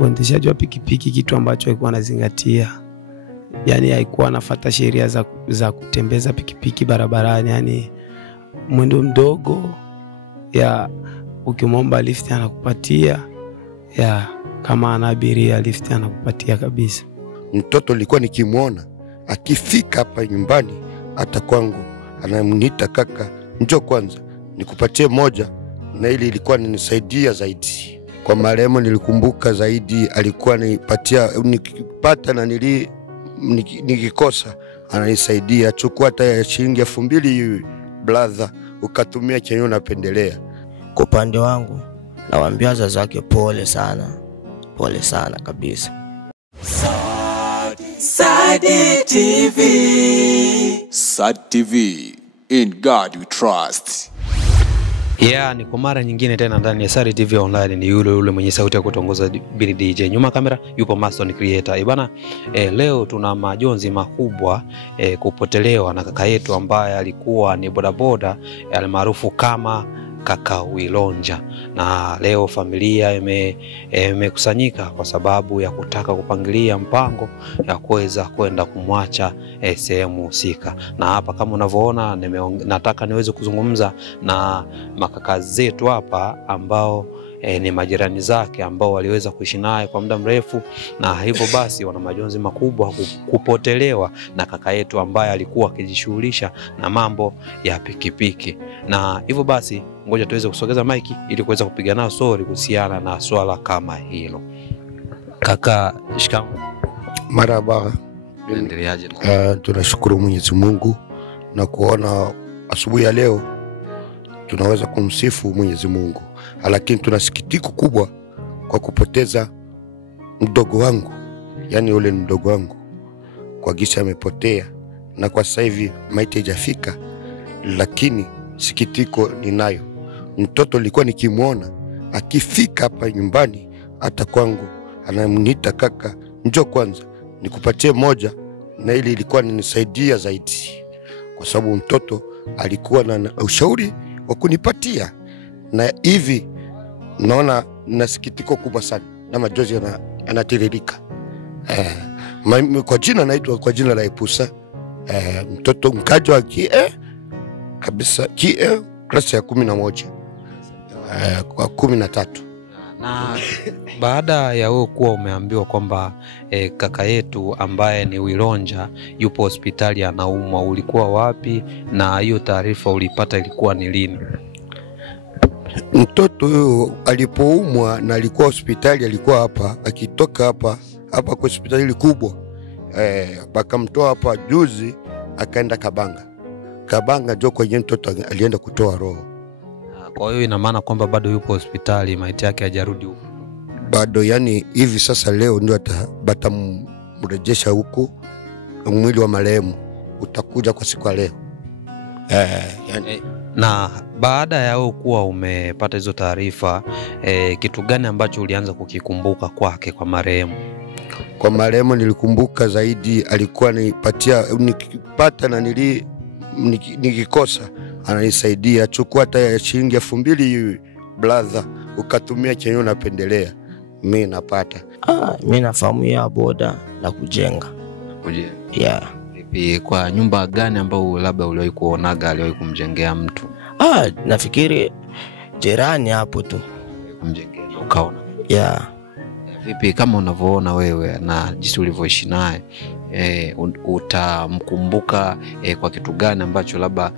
Uendeshaji wa pikipiki kitu ambacho alikuwa anazingatia, yani haikuwa anafuata sheria za kutembeza pikipiki barabarani, yani mwendo mdogo ya ukimwomba lift anakupatia, ya kama anabiria lift anakupatia kabisa. Mtoto nilikuwa nikimuona akifika hapa nyumbani hata kwangu anamniita kaka, njoo kwanza nikupatie moja, na ili ilikuwa ninisaidia zaidi. Kwa marehemu nilikumbuka zaidi, alikuwa nipatia nikipata na nikikosa ananisaidia, chukua hata ya shilingi 2000 hivi brother ukatumia chenye unapendelea. Kwa upande wangu nawaambia wazazi wake pole sana kabisa. Sadi TV, in God we trust. Ni kwa mara nyingine tena ndani ya Sadi TV Online, ni yule mwenye sauti ya kutongoza Billy DJ. Nyuma kamera yupo Master Creator. Ibana, leo tuna majonzi makubwa kupotelewa na kaka yetu ambaye alikuwa ni bodaboda almaarufu kama Kaka Wilonja, na leo familia imekusanyika kwa sababu ya kutaka kupangilia mpango ya kuweza kwenda kumwacha sehemu husika. Na hapa kama unavyoona nataka niweze kuzungumza na makaka zetu hapa ambao ni majirani zake ambao waliweza kuishi naye kwa muda mrefu, na hivyo basi wana majonzi makubwa kupotelewa na kaka yetu ambaye alikuwa akijishughulisha na mambo ya pikipiki. Na hivyo basi ngoja tuweze kusogeza maiki ili kuweza kupiga nao story kuhusiana na swala kama hilo. Kaka, shikamoo. Marhaba. Endeleaje? Tunashukuru Mwenyezi Mungu na kuona asubuhi ya leo tunaweza kumsifu Mwenyezi Mungu. Lakini tunasikitiko kubwa kwa kupoteza mdogo wangu, yani yule mdogo wangu kwa gisa amepotea, na kwa sasa hivi maiti haijafika, lakini sikitiko ninayo. Mtoto nilikuwa nikimuona akifika hapa nyumbani hata kwangu anamniita kaka, njoo kwanza nikupatie moja, na ili ilikuwa ninisaidia zaidi, kwa sababu mtoto alikuwa na ushauri wa kunipatia. Na hivi naona nasikitiko kubwa sana na majonzi yanatiririka. Kwa jina naitwa kwa jina la Epusa, mtoto mkaji wa kabisa klasi ya 11 kwa 13. Na baada ya wewe kuwa umeambiwa kwamba kaka yetu ambaye ni Wilonja yupo hospitali anaumwa, ulikuwa wapi na hiyo taarifa ulipata ilikuwa ni lini? Mtoto huyo alipoumwa na alikuwa hospitali, alikuwa hapa, akitoka hapa kwa hospitali kubwa, bakamtoa hapa juzi akaenda Kabanga ndio kwenye mtoto alienda kutoa roho. Kwa hiyo ina maana kwamba bado yupo hospitali, maiti yake hajarudi huko bado, yani hivi sasa leo ndio batamrejesha huko, mwili wa marehemu utakuja kwa siku ya leo. Na baada ya wewe kuwa umepata hizo taarifa, kitu gani ambacho ulianza kukikumbuka kwake kwa marehemu? Kwa marehemu nilikumbuka zaidi, alikuwa nipatia nikipata na nikikosa ananisaidia, chukua hata ya shilingi 2000 hivi brother ukatumia chenye unapendelea, mimi napata. Mimi nafahamu ya boda na kujenga. Vipi, kwa nyumba gani ambao labda uliwahi kuonaga aliwahi kumjengea mtu? Nafikiri jirani hapo tu kumjengea ukaona. Vipi kama unavyoona wewe na jinsi ulivyoishi naye, utamkumbuka kwa kitu gani ambacho labda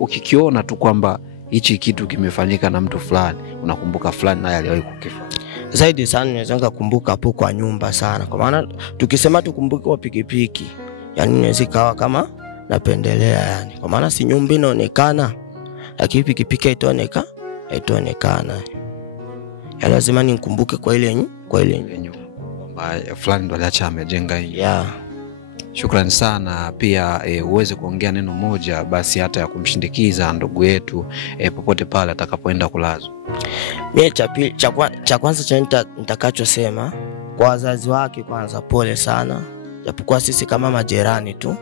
ukikiona tu kwamba hichi kitu kimefanyika na mtu fulani unakumbuka fulani naye aliwahi kukifanya? Zaidi sana naweza kukumbuka hapo kwa nyumba sana, kwa maana tukisema tukumbuke kwa pikipiki yani inaweza kawa kama napendelea, yani kwa maana si nyumba inaonekana lakini pikipiki haitaonekana. Ya lazima nikumbuke kwa ile nyumba kwamba fulani ndo aliacha amejenga hii. Shukrani sana. Pia uweze kuongea neno moja basi hata ya kumshindikiza ndugu yetu popote pale atakapoenda kulazwa. Mimi cha kwanza nitakachosema kwa wazazi wake, kwanza pole sana, japokuwa sisi kama majirani tu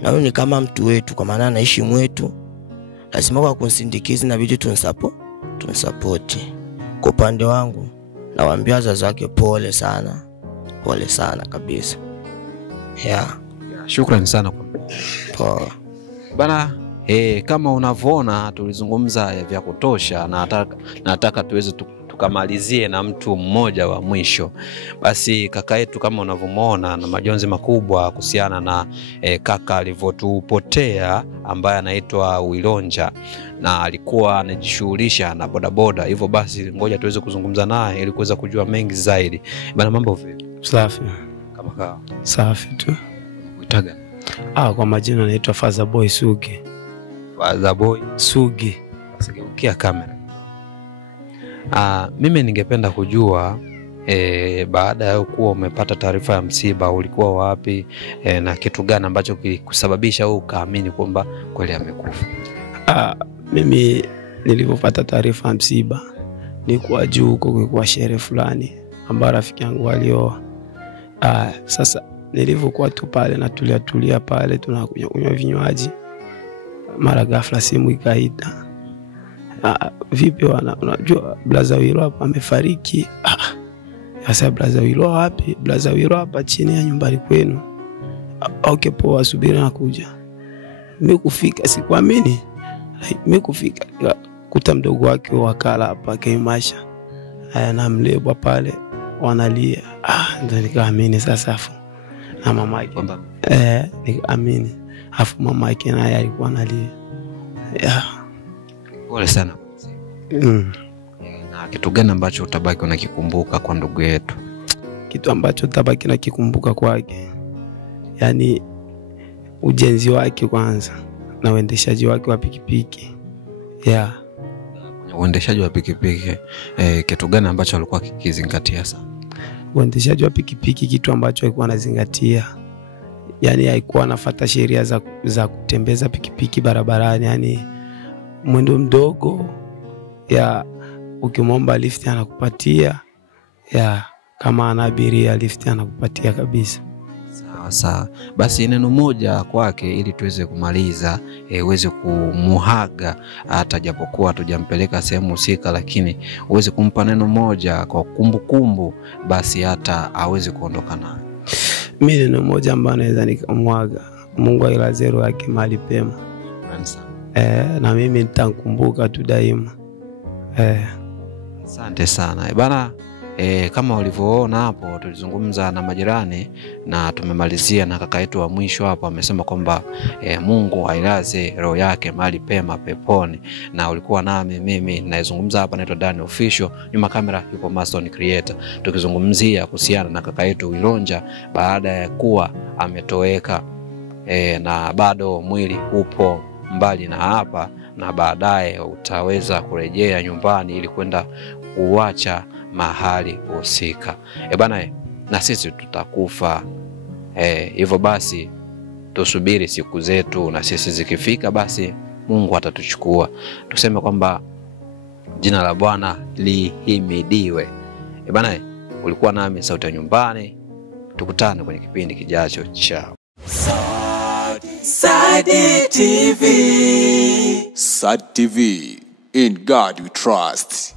na huyu ni kama mtu wetu, kwa maana anaishi mwetu, lazima kwa kumsindikiza na bidii tunsupport. Kwa upande wangu nawaambia wazazi wake pole sana kabisa. Shukrani sana kwa Poa. bana. Kama unavyoona tulizungumza vya kutosha, na nataka tuweze tukamalizie na mtu mmoja wa mwisho. Basi kaka yetu kama unavyomuona na majonzi makubwa kuhusiana na kaka alivyotupotea, ambaye anaitwa Wilonja na alikuwa anajishughulisha na bodaboda. Hivyo basi ngoja tuweze kuzungumza naye ili kuweza kujua mengi zaidi. Bana, mambo vipi? Safi. Kama kawa. Safi tu. Kuitaga? Kwa majina naitwa Father Boy Sugi. Father Boy Sugi. Sigeukia kamera. Mimi ningependa kujua baada ya kuwa umepata taarifa ya msiba ulikuwa wapi, na kitu gani ambacho kilikusababisha wewe ukaamini kwamba kweli amekufa? Mimi nilipopata taarifa ya msiba nilikuwa juu huko kwa sherehe fulani ambayo rafiki yangu alioa. Sasa nilivyokuwa tu pale na tulia pale tunakunywa vinywaji, mara ghafla simu ikaita. Vipi unajua Brother Wilo hapa amefariki. Sasa Brother Wilo wapi? Brother Wilo hapa chini ya nyumbani kwenu. Okay, poa, subiri nakuja. Mimi kufika sikuamini. Mimi kufika kuta mdogo wake wakala hapa Kaimasha. Na mlebwa pale wanalia. Ndio nikaamini sasa afu. Na mama yake nikaamini. Afu mama yake naye alikuwa analia. Pole sana. Na kitu gani ambacho utabaki unakikumbuka kwa ndugu yetu? Kitu ambacho utabaki nakikumbuka kwake, yani ujenzi wake kwanza na uendeshaji wake wa pikipiki. Uendeshaji wa pikipiki, kitu gani ambacho alikuwa akizingatia sana? Uendeshaji wa pikipiki kitu ambacho alikuwa anazingatia, yani haikuwa anafuata sheria za kutembeza pikipiki barabarani, yani mwendo mdogo, ukimwomba lift anakupatia, kama ana abiria lift anakupatia kabisa. Sawa. Basi neno moja kwake ili tuweze kumaliza, uweze kumuhaga, hata japokuwa tujampeleka sehemu husika, lakini uweze kumpa neno moja kwa kumbukumbu, basi hata aweze kuondoka nayo. Mimi neno moja ambalo naweza nikamwaga, Mungu ailaze roho yake mahali pema. Na mimi nitakumbuka tu daima. Asante sana. Bana, kama ulivyoona hapo tulizungumza na majirani na tumemalizia na kaka yetu wa mwisho hapo. Amesema kwamba Mungu ailaze roho yake mahali pema peponi. Na ulikuwa nami mimi naizungumza hapa, naitwa Dani Official. Nyuma kamera yupo Mason Creator, tukizungumzia kuhusiana na kaka yetu Wilonja baada ya kuwa ametoweka, na bado mwili upo mbali na hapa, na baadaye utaweza kurejea nyumbani ili kwenda kuacha mahali husika. Bana, na sisi tutakufa. Hivyo basi tusubiri siku zetu, na sisi zikifika basi Mungu atatuchukua. Tuseme kwamba jina la Bwana lihimidiwe. Bana, ulikuwa nami Sauti ya Nyumbani. Tukutane kwenye kipindi kijacho. Chao. Sad TV. In God we trust.